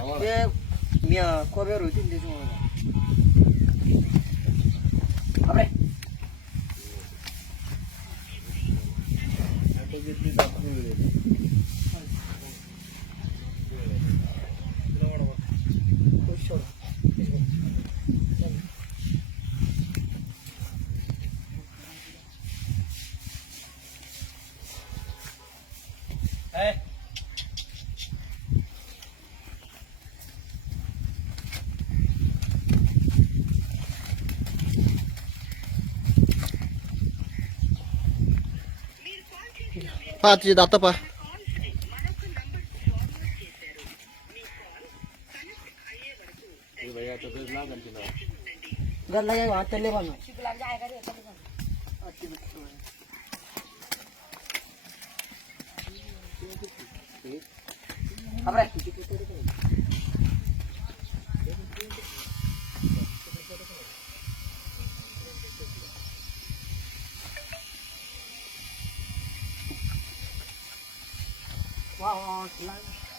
ते मी कोब्यावर होती ना त्याच्यामुळे अरे पहा तुझे दात पहा. गल्ला काय वाटले बा वाह